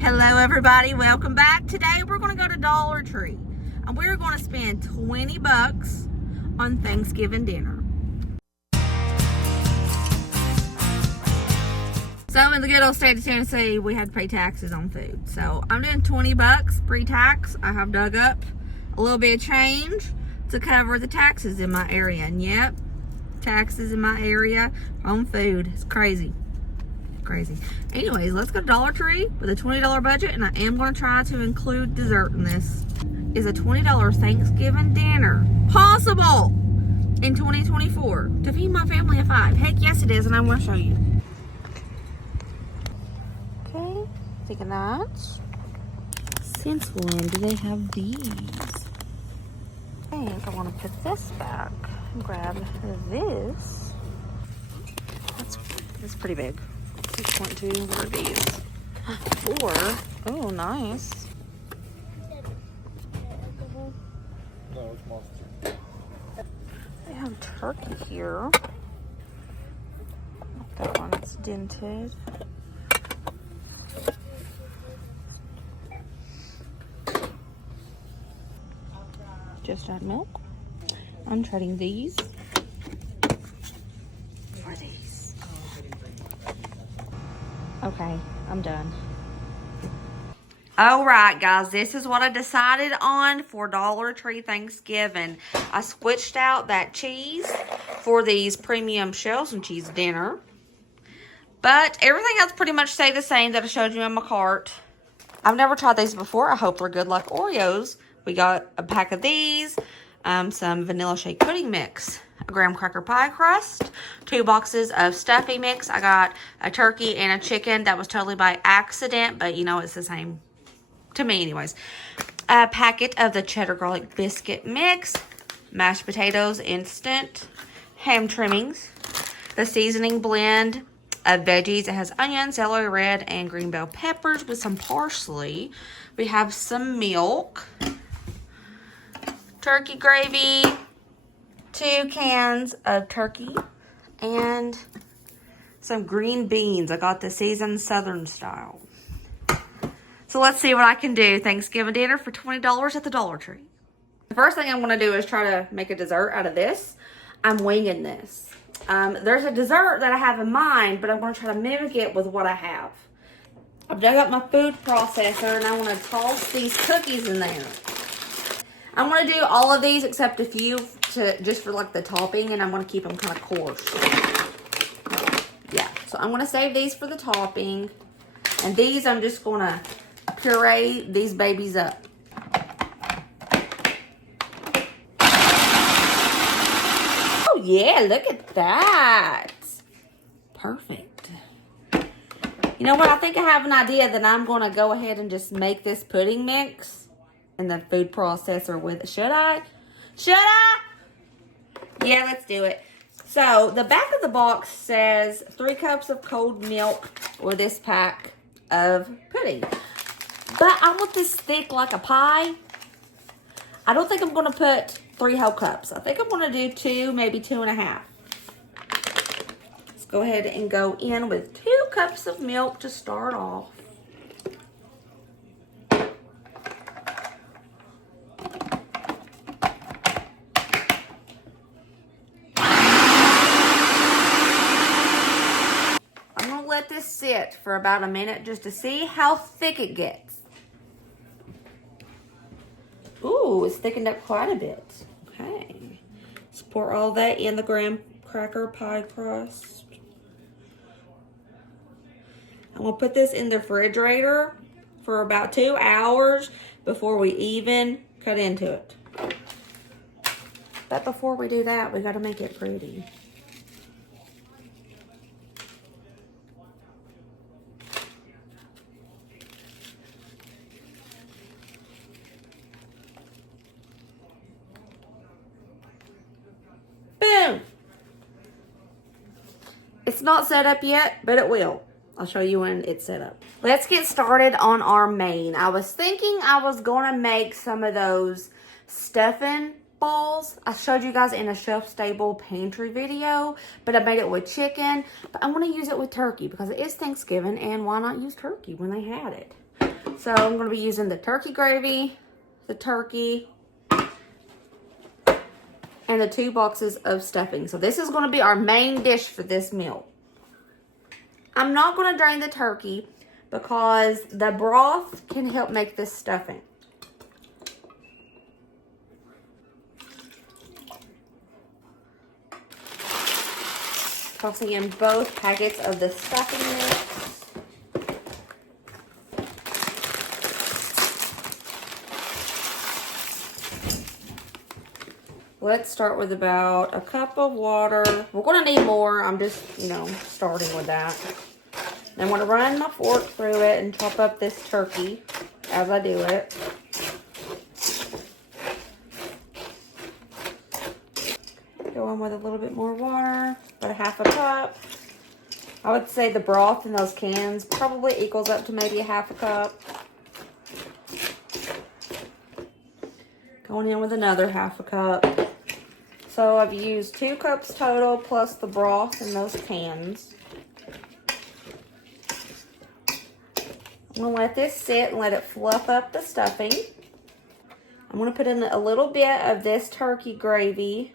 Hello everybody, welcome back. Today we're going to go to Dollar Tree and we're going to spend 20 bucks on Thanksgiving dinner. So in the good old state of Tennessee, we had to pay taxes on food. So I'm doing 20 bucks pre-tax. I have dug up a little bit of change to cover the taxes in my area. And yep, taxes in my area on food. It's crazy. Anyways, let's go to Dollar Tree with a $20 budget, and I am going to try to include dessert in this. Is a $20 Thanksgiving dinner possible in 2024 to feed my family of 5? Heck yes it is, and I want to show you. Okay, take a notch. Since when do they have these? I think I want to put this back and grab this. That's pretty big. 6.2, what are these? 4. Oh, nice. They have turkey here. That one's dented. Just add milk. I'm trading these for these. Okay, I'm done. All right, guys, this is what I decided on for Dollar Tree Thanksgiving. I switched out that cheese for these premium shells and cheese dinner. But everything else pretty much stayed the same that I showed you in my cart. I've never tried these before. I hope they're good like Oreos. We got a pack of these, some vanilla shake pudding mix, a graham cracker pie crust, 2 boxes of stuffy mix. I got a turkey and a chicken. That was totally by accident, but you know, it's the same to me anyways. A packet of the cheddar garlic biscuit mix, mashed potatoes instant, ham trimmings, the seasoning blend of veggies. It has onion, celery, red, and green bell peppers with some parsley. We have some milk, turkey gravy, 2 cans of turkey, and some green beans. I got the seasoned Southern style. So let's see what I can do. Thanksgiving dinner for $20 at the Dollar Tree. The first thing I'm going to do is try to make a dessert out of this. I'm winging this. There's a dessert that I have in mind, but I'm going to try to mimic it with what I have. I've dug up my food processor and I want to toss these cookies in there. I'm going to do all of these except a few just for like the topping, and I'm going to keep them kind of coarse. Yeah, so I'm going to save these for the topping, and these I'm just going to puree these babies up. Oh yeah, look at that. Perfect. You know what? I think I have an idea that I'm going to go ahead and just make this pudding mix in the food processor with it. Should I? Yeah, let's do it. So the back of the box says 3 cups of cold milk or this pack of pudding. But I want this thick like a pie. I don't think I'm going to put 3 whole cups. I think I'm going to do 2, maybe 2.5. Let's go ahead and go in with 2 cups of milk to start off. Let this sit for about a minute just to see how thick it gets. Ooh, it's thickened up quite a bit. Okay. Let's pour all that in the graham cracker pie crust. I'm going to put this in the refrigerator for about 2 hours before we even cut into it. But before we do that, we got to make it pretty. Boom! It's not set up yet, but it will. I'll show you when it's set up. Let's get started on our main. I was thinking I was going to make some of those stuffing balls. I showed you guys in a shelf-stable pantry video, but I made it with chicken. But I'm going to use it with turkey because it is Thanksgiving, and why not use turkey when they had it? So I'm going to be using the turkey gravy, the turkey, and the 2 boxes of stuffing. So this is going to be our main dish for this meal. I'm not going to drain the turkey because the broth can help make this stuffing. Tossing in both packets of the stuffing mix. Let's start with about a cup of water. We're going to need more. I'm just, starting with that. I'm going to run my fork through it and chop up this turkey as I do it. Go in with a little bit more water, about a half a cup. I would say the broth in those cans probably equals up to maybe a half a cup. Going in with another half a cup. So I've used 2 cups total plus the broth in those cans. I'm going to let this sit and let it fluff up the stuffing. I'm going to put in a little bit of this turkey gravy.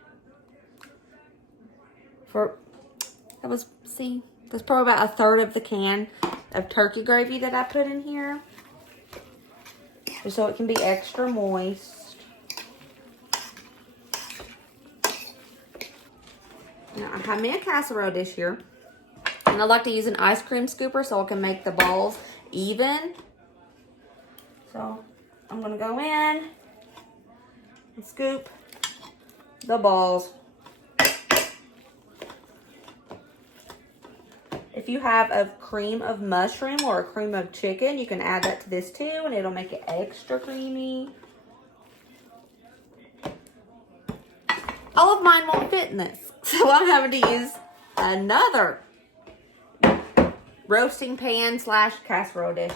That's probably about a third of the can of turkey gravy that I put in here. Just so it can be extra moist. Now I have me a casserole dish here. And I like to use an ice cream scooper so I can make the balls even. So I'm going to go in and scoop the balls. If you have a cream of mushroom or a cream of chicken, you can add that to this too, and it'll make it extra creamy. All of mine won't fit in this, so I'm having to use another roasting pan / casserole dish.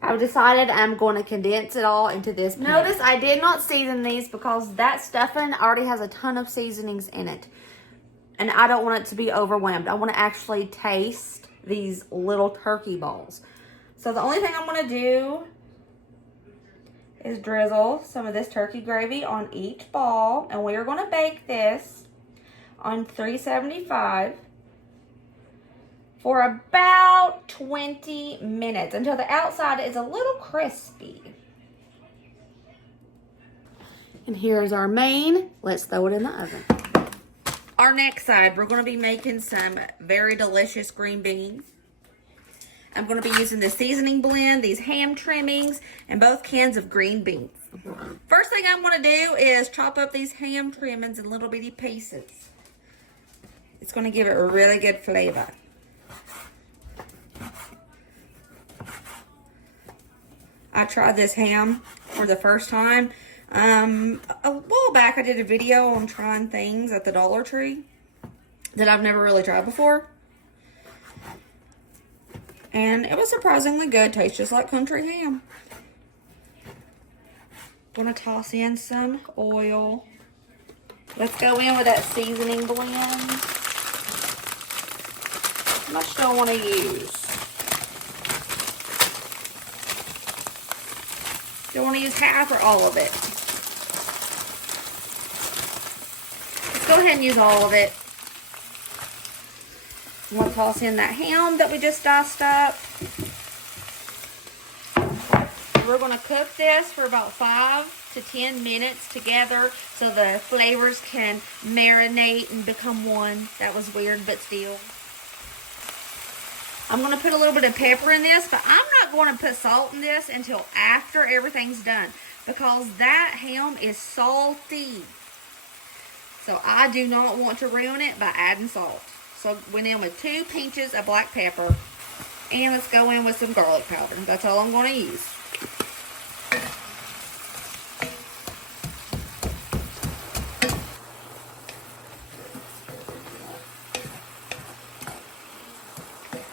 I've decided I'm going to condense it all into this pan. Notice I did not season these because that stuffing already has a ton of seasonings in it. And I don't want it to be overwhelmed. I want to actually taste these little turkey balls. So the only thing I'm going to do is drizzle some of this turkey gravy on each ball. And we are going to bake this on 375 for about 20 minutes until the outside is a little crispy. And here's our main. Let's throw it in the oven. Our next side, we're going to be making some very delicious green beans. I'm going to be using the seasoning blend, these ham trimmings, and both cans of green beans. First thing I'm going to do is chop up these ham trimmings in little bitty pieces. It's going to give it a really good flavor. I tried this ham for the first time. A while back I did a video on trying things at the Dollar Tree that I've never really tried before. And it was surprisingly good. Tastes just like country ham. Gonna toss in some oil. Let's go in with that seasoning blend. How much do I want to use? Do I want to use half or all of it? Let's go ahead and use all of it. I'm going to toss in that ham that we just diced up. We're going to cook this for about 5 to 10 minutes together so the flavors can marinate and become one. That was weird, but still. I'm going to put a little bit of pepper in this, but I'm not going to put salt in this until after everything's done because that ham is salty. So I do not want to ruin it by adding salt. So went in with 2 pinches of black pepper, and let's go in with some garlic powder. That's all I'm going to use.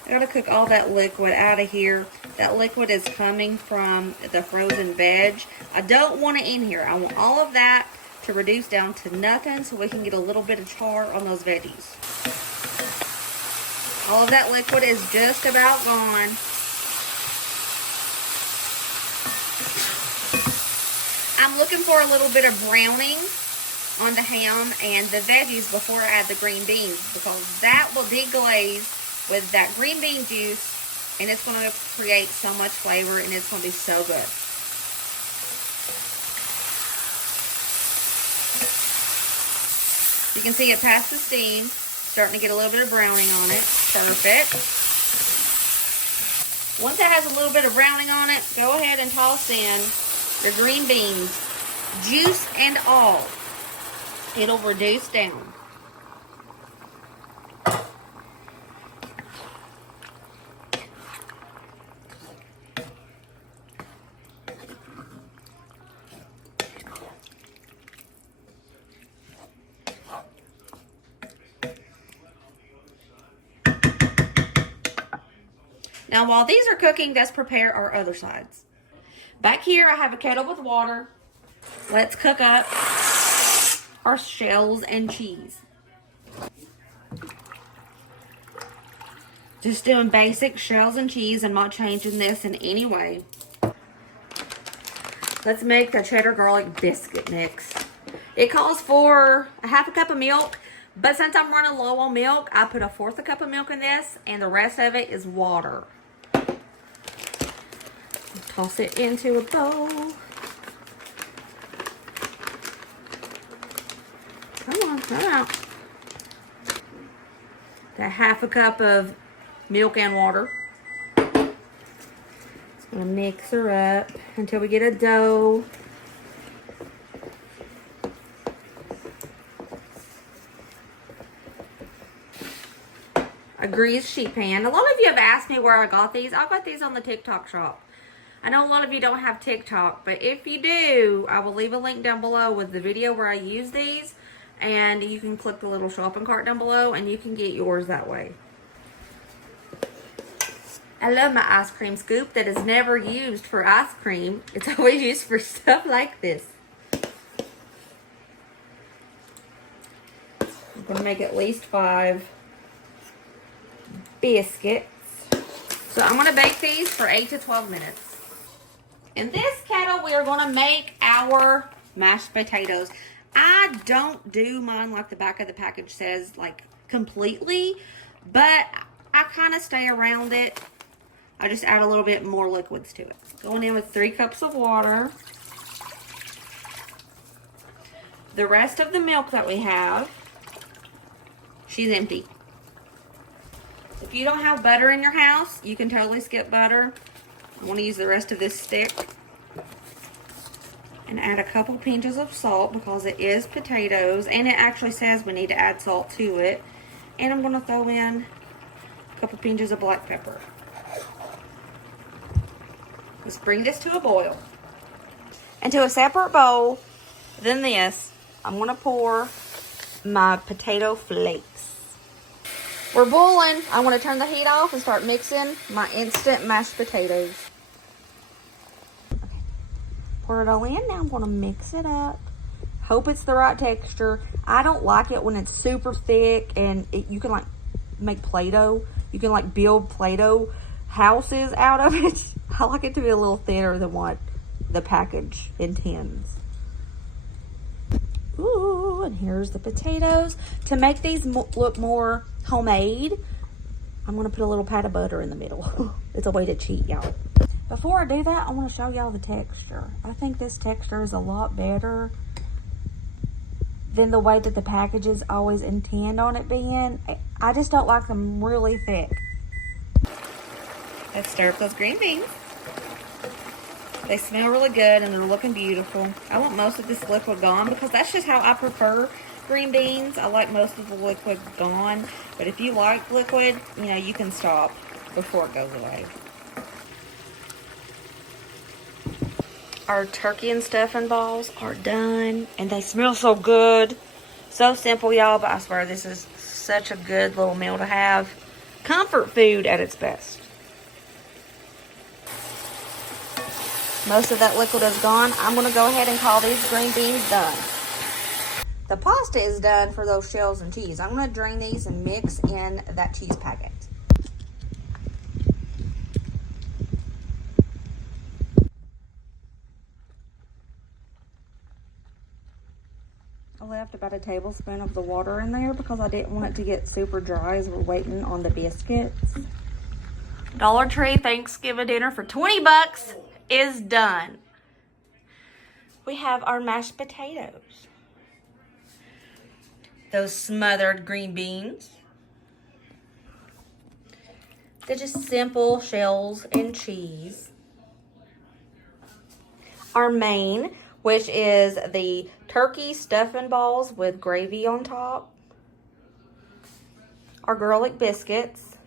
I gotta cook all that liquid out of here. That liquid is coming from the frozen veg. I don't want it in here. I want all of that to reduce down to nothing so we can get a little bit of char on those veggies. All of that liquid is just about gone. I'm looking for a little bit of browning on the ham and the veggies before I add the green beans, because that will deglaze with that green bean juice, and it's going to create so much flavor, and it's going to be so good. You can see it past the steam, starting to get a little bit of browning on it. Perfect. Once it has a little bit of browning on it, go ahead and toss in the green beans, juice and all. It'll reduce down. Now, while these are cooking, let's prepare our other sides. Back here, I have a kettle with water. Let's cook up our shells and cheese. Just doing basic shells and cheese. I'm not changing this in any way. Let's make the cheddar garlic biscuit mix. It calls for a half a cup of milk, but since I'm running low on milk, I put a fourth a cup of milk in this, and the rest of it is water. Toss it into a bowl. Come on, come out. Got half a cup of milk and water. Just gonna mix her up until we get a dough. A greased sheet pan. A lot of you have asked me where I got these. I got these on the TikTok shop. I know a lot of you don't have TikTok, but if you do, I will leave a link down below with the video where I use these, and you can click the little shopping cart down below and you can get yours that way. I love my ice cream scoop that is never used for ice cream. It's always used for stuff like this. I'm going to make at least 5 biscuits. So I'm going to bake these for 8 to 12 minutes. In this kettle, we are going to make our mashed potatoes. I don't do mine like the back of the package says, like completely, but I kind of stay around it. I just add a little bit more liquids to it. Going in with 3 cups of water. The rest of the milk that we have, she's empty. If you don't have butter in your house, you can totally skip butter. I want to use the rest of this stick and add a couple pinches of salt because it is potatoes, and it actually says we need to add salt to it. And I'm going to throw in a couple pinches of black pepper. Let's bring this to a boil. Into a separate bowl than this, I'm going to pour my potato flakes. We're boiling. I'm going to turn the heat off and start mixing my instant mashed potatoes. Pour it all in. Now I'm going to mix it up. Hope it's the right texture. I don't like it when it's super thick and you can like make Play-Doh. You can like build Play-Doh houses out of it. I like it to be a little thinner than what the package intends. Ooh, and here's the potatoes. To make these look more homemade, I'm going to put a little pat of butter in the middle. It's a way to cheat, y'all. Before I do that, I want to show y'all the texture. I think this texture is a lot better than the way that the packages always intend on it being. I just don't like them really thick. Let's stir up those green beans. They smell really good and they're looking beautiful. I want most of this liquid gone because that's just how I prefer green beans. I like most of the liquid gone. But if you like liquid, you know, you can stop before it goes away. Our turkey and stuffing balls are done, and they smell so good. So simple, y'all, but I swear this is such a good little meal to have. Comfort food at its best. Most of that liquid is gone. I'm going to go ahead and call these green beans done. The pasta is done for those shells and cheese. I'm going to drain these and mix in that cheese packet. I left about a tablespoon of the water in there because I didn't want it to get super dry as we're waiting on the biscuits. Dollar Tree Thanksgiving dinner for 20 bucks is done. We have our mashed potatoes. Those smothered green beans. They're just simple shells and cheese. Our main, which is the turkey stuffing balls with gravy on top. Our garlic biscuits.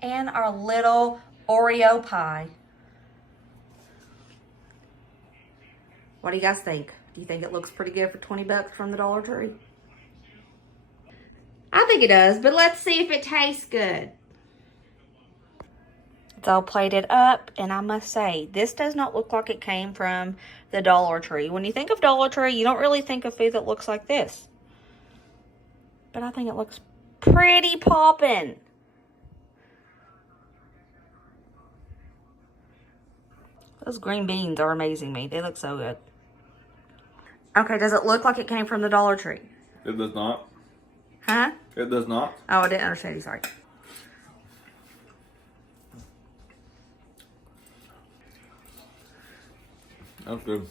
And our little Oreo pie. What do you guys think? Do you think it looks pretty good for 20 bucks from the Dollar Tree? I think it does, but let's see if it tastes good. It's all plated up, and I must say, this does not look like it came from the Dollar Tree. When you think of Dollar Tree, you don't really think of food that looks like this. But I think it looks pretty poppin'. Those green beans are amazing me. They look so good. Okay, does it look like it came from the Dollar Tree? It does not. Huh? It does not. Oh, I didn't understand you, sorry. That's good.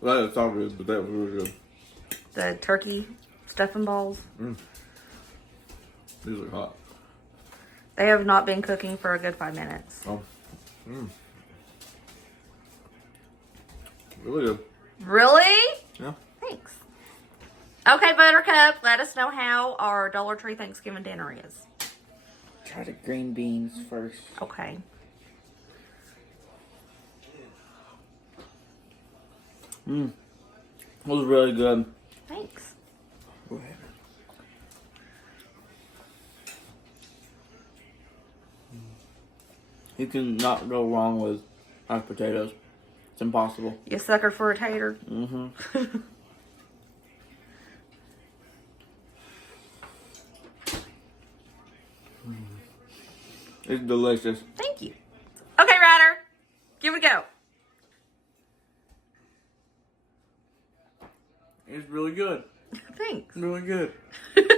Well, it's all good, but that was really good. The turkey stuffing balls. These are hot. They have not been cooking for a good 5 minutes. Oh. Really good. Really? Yeah. Thanks. Okay, Buttercup, let us know how our Dollar Tree Thanksgiving dinner is. Try the green beans first. Okay. It was really good. Thanks. Go ahead. You can not go wrong with mashed potatoes. It's impossible. You sucker for a tater? It's delicious. Thank you. Okay, Ryder. Give it a go. It's really good. Thanks. Really good. It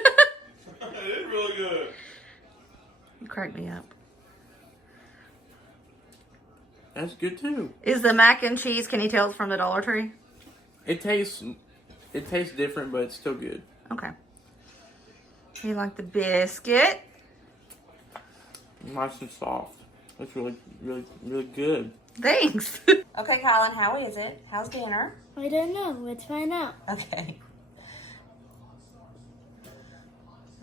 is really good. You crack me up. That's good too. Is the mac and cheese, can you tell it's from the Dollar Tree? It tastes different, but it's still good. Okay. You like the biscuit? Nice and soft. It's really, really, really good. Thanks. Okay, Kylan, how is it? How's dinner? I don't know. Let's find out. Okay.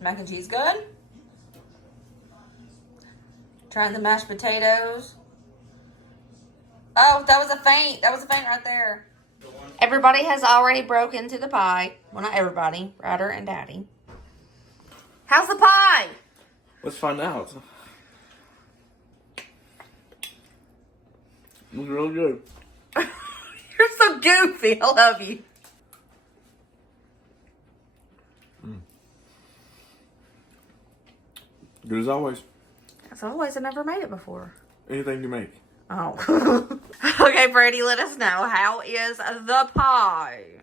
Mac and cheese good? Trying the mashed potatoes. Oh, that was a feint. That was a feint right there. Everybody has already broken into the pie. Well, not everybody. Ryder and Daddy. How's the pie? Let's find out. It was really good. You're so goofy. I love you. Good as always. As always, I never made it before. Anything you make. Oh. Okay, Brady, let us know. How is the pie?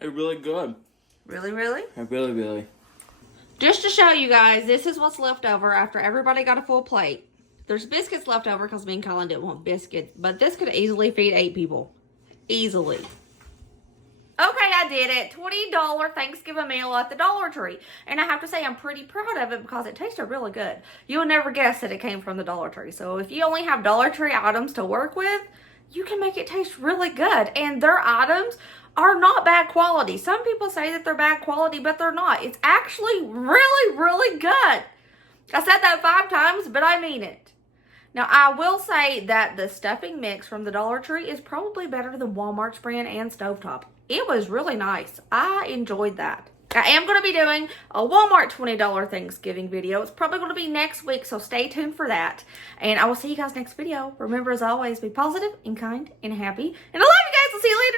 It's really good. Really, really? Really, really. Just to show you guys, this is what's left over after everybody got a full plate. There's biscuits left over because me and Colin didn't want biscuits. But this could easily feed 8 people. Easily. Okay, I did it. $20 Thanksgiving meal at the Dollar Tree. And I have to say, I'm pretty proud of it because it tasted really good. You would never guess that it came from the Dollar Tree. So if you only have Dollar Tree items to work with, you can make it taste really good. And their items are not bad quality. Some people say that they're bad quality, but they're not. It's actually really, really good. I said that 5 times, but I mean it. Now, I will say that the stuffing mix from the Dollar Tree is probably better than Walmart's brand and Stovetop. It was really nice. I enjoyed that. I am going to be doing a Walmart $20 Thanksgiving video. It's probably going to be next week, so stay tuned for that. And I will see you guys next video. Remember, as always, be positive and kind and happy. And I love you guys. I'll see you later.